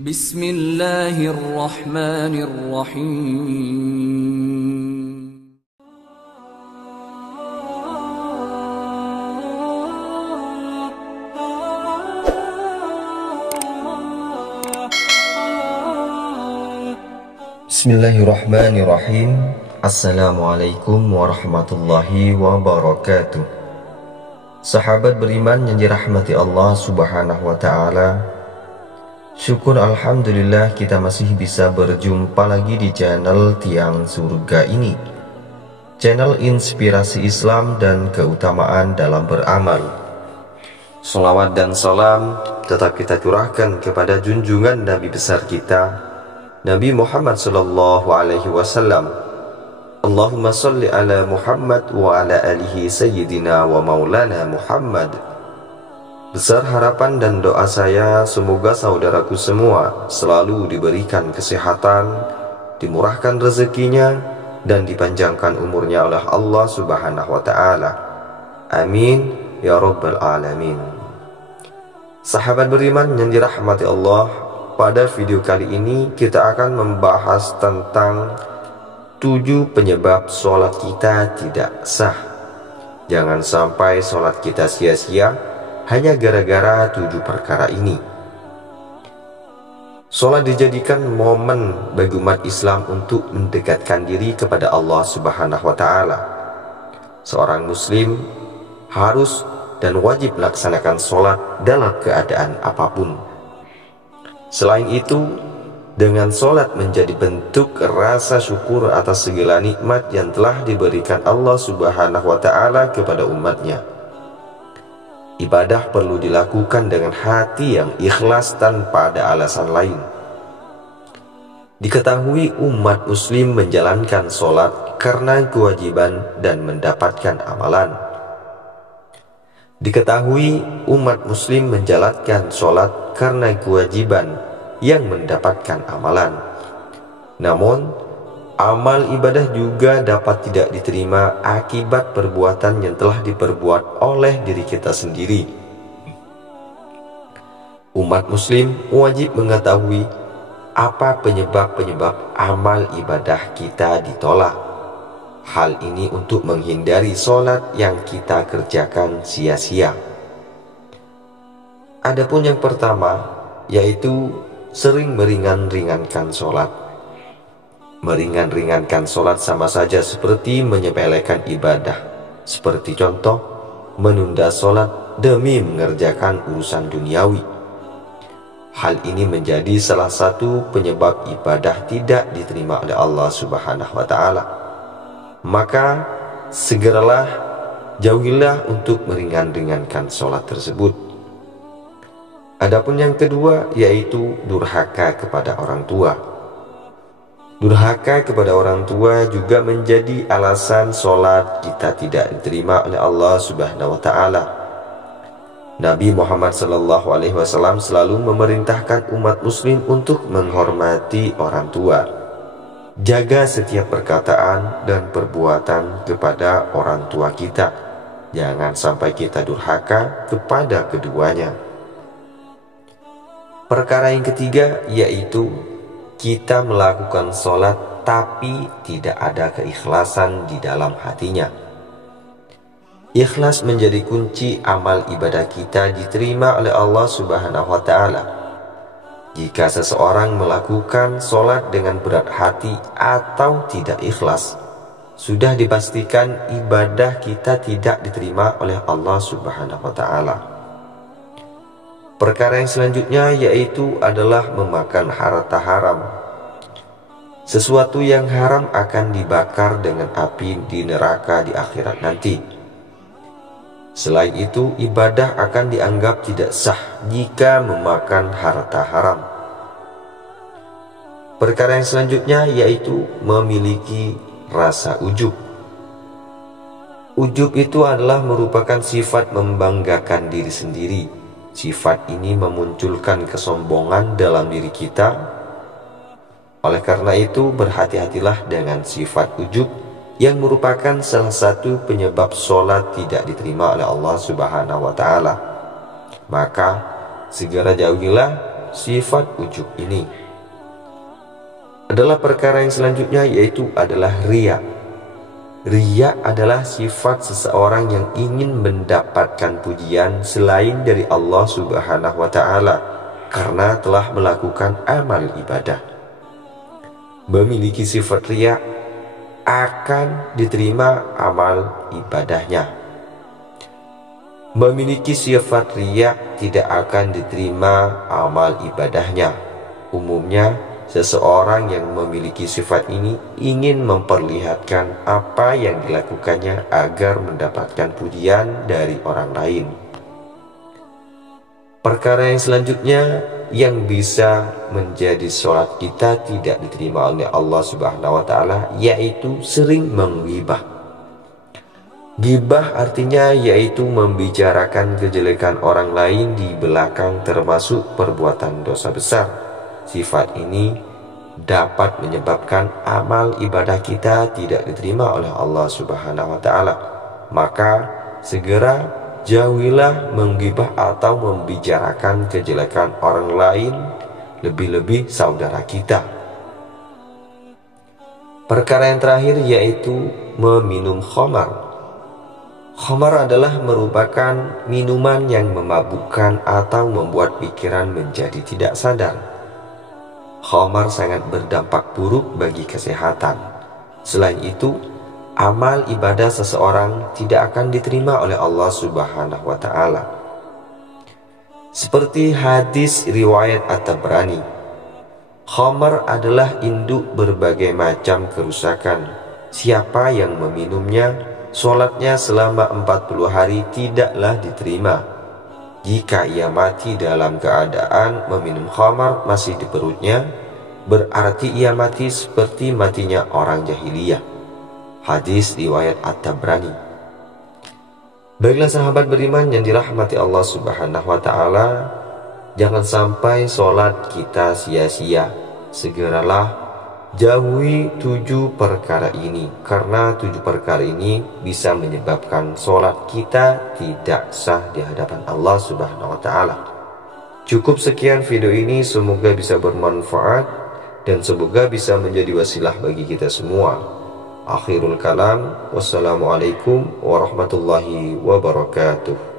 Bismillahirrahmanirrahim. Bismillahirrahmanirrahim. Assalamualaikum warahmatullahi wabarakatuh. Sahabat beriman yang dirahmati Allah subhanahu wa ta'ala, syukur alhamdulillah kita masih bisa berjumpa lagi di channel Tiang Surga ini, channel inspirasi Islam dan keutamaan dalam beramal. Salawat dan salam tetap kita curahkan kepada junjungan Nabi besar kita, Nabi Muhammad sallallahu alaihi wasallam. Allahumma salli ala Muhammad wa ala alihi sayyidina wa maulana Muhammad. Besar harapan dan doa saya semoga saudaraku semua selalu diberikan kesehatan, dimurahkan rezekinya, dan dipanjangkan umurnya oleh Allah subhanahu wa ta'ala. Amin ya rabbal alamin. Sahabat beriman yang dirahmati Allah, pada video kali ini kita akan membahas tentang 7 penyebab sholat kita tidak sah. Jangan sampai sholat kita sia-sia hanya gara-gara 7 perkara ini. Sholat dijadikan momen bagi umat Islam untuk mendekatkan diri kepada Allah subhanahu wa ta'ala. Seorang muslim harus dan wajib melaksanakan sholat dalam keadaan apapun. Selain itu, dengan sholat menjadi bentuk rasa syukur atas segala nikmat yang telah diberikan Allah subhanahu wa ta'ala kepada umatnya. Ibadah perlu dilakukan dengan hati yang ikhlas tanpa ada alasan lain. Diketahui umat muslim menjalankan sholat karena kewajiban dan mendapatkan amalan. Diketahui umat muslim menjalankan sholat karena kewajiban yang mendapatkan amalan. Namun, amal ibadah juga dapat tidak diterima akibat perbuatan yang telah diperbuat oleh diri kita sendiri. Umat muslim wajib mengetahui apa penyebab-penyebab amal ibadah kita ditolak. Hal ini untuk menghindari sholat yang kita kerjakan sia-sia. Adapun yang pertama, yaitu sering meringan-ringankan sholat. Meringan-ringankan sholat sama saja seperti menyepelekan ibadah. Seperti contoh, menunda sholat demi mengerjakan urusan duniawi. Hal ini menjadi salah satu penyebab ibadah tidak diterima oleh Allah subhanahu wa ta'ala. Maka segeralah jauhilah untuk meringan-ringankan sholat tersebut. Adapun yang kedua, yaitu durhaka kepada orang tua. Durhaka kepada orang tua juga menjadi alasan sholat kita tidak diterima oleh Allah subhanahu wa ta'ala. Nabi Muhammad SAW selalu memerintahkan umat muslim untuk menghormati orang tua. Jaga setiap perkataan dan perbuatan kepada orang tua kita. Jangan sampai kita durhaka kepada keduanya. Perkara yang ketiga, yaitu kita melakukan sholat tapi tidak ada keikhlasan di dalam hatinya. Ikhlas menjadi kunci amal ibadah kita diterima oleh Allah subhanahu wa ta'ala. Jika seseorang melakukan sholat dengan berat hati atau tidak ikhlas, sudah dipastikan ibadah kita tidak diterima oleh Allah subhanahu wa ta'ala. Perkara yang selanjutnya yaitu adalah memakan harta haram. Sesuatu yang haram akan dibakar dengan api di neraka di akhirat nanti. Selain itu, ibadah akan dianggap tidak sah jika memakan harta haram. Perkara yang selanjutnya yaitu memiliki rasa ujub. Ujub itu adalah merupakan sifat membanggakan diri sendiri. Sifat ini memunculkan kesombongan dalam diri kita. Oleh karena itu, berhati-hatilah dengan sifat ujub yang merupakan salah satu penyebab sholat tidak diterima oleh Allah subhanahu wa ta'ala. Maka segera jauhilah sifat ujub ini. Adalah perkara yang selanjutnya, yaitu adalah riya. Riya adalah sifat seseorang yang ingin mendapatkan pujian selain dari Allah Subhanahu wa Ta'ala karena telah melakukan amal ibadah. Memiliki sifat riya akan diterima amal ibadahnya. Memiliki sifat riya tidak akan diterima amal ibadahnya. Umumnya, seseorang yang memiliki sifat ini ingin memperlihatkan apa yang dilakukannya agar mendapatkan pujian dari orang lain. Perkara yang selanjutnya yang bisa menjadi sholat kita tidak diterima oleh Allah Subhanahu wa Ta'ala, yaitu sering menggibah. Gibah artinya yaitu membicarakan kejelekan orang lain di belakang, termasuk perbuatan dosa besar. Sifat ini dapat menyebabkan amal ibadah kita tidak diterima oleh Allah Subhanahu wa Ta'ala. Maka segera jauhilah menggibah atau membicarakan kejelekan orang lain, lebih-lebih saudara kita. Perkara yang terakhir yaitu meminum khamar. Khamar adalah merupakan minuman yang memabukkan atau membuat pikiran menjadi tidak sadar. Khamar sangat berdampak buruk bagi kesehatan. Selain itu, amal ibadah seseorang tidak akan diterima oleh Allah Subhanahu wa Ta'ala. Seperti hadis riwayat At-Tabrani, khamar adalah induk berbagai macam kerusakan. Siapa yang meminumnya, sholatnya selama 40 hari tidaklah diterima. Jika ia mati dalam keadaan meminum khamar masih di perutnya, berarti ia mati seperti matinya orang jahiliyah. Hadis riwayat At-Tabrani. Baiklah sahabat beriman yang dirahmati Allah Subhanahu wa Ta'ala, jangan sampai sholat kita sia-sia. Segeralah jauhi 7 perkara ini, karena 7 perkara ini bisa menyebabkan sholat kita tidak sah di hadapan Allah Subhanahu wa Ta'ala. Cukup sekian video ini, semoga bisa bermanfaat dan semoga bisa menjadi wasilah bagi kita semua. Akhirul kalam, wassalamualaikum warahmatullahi wabarakatuh.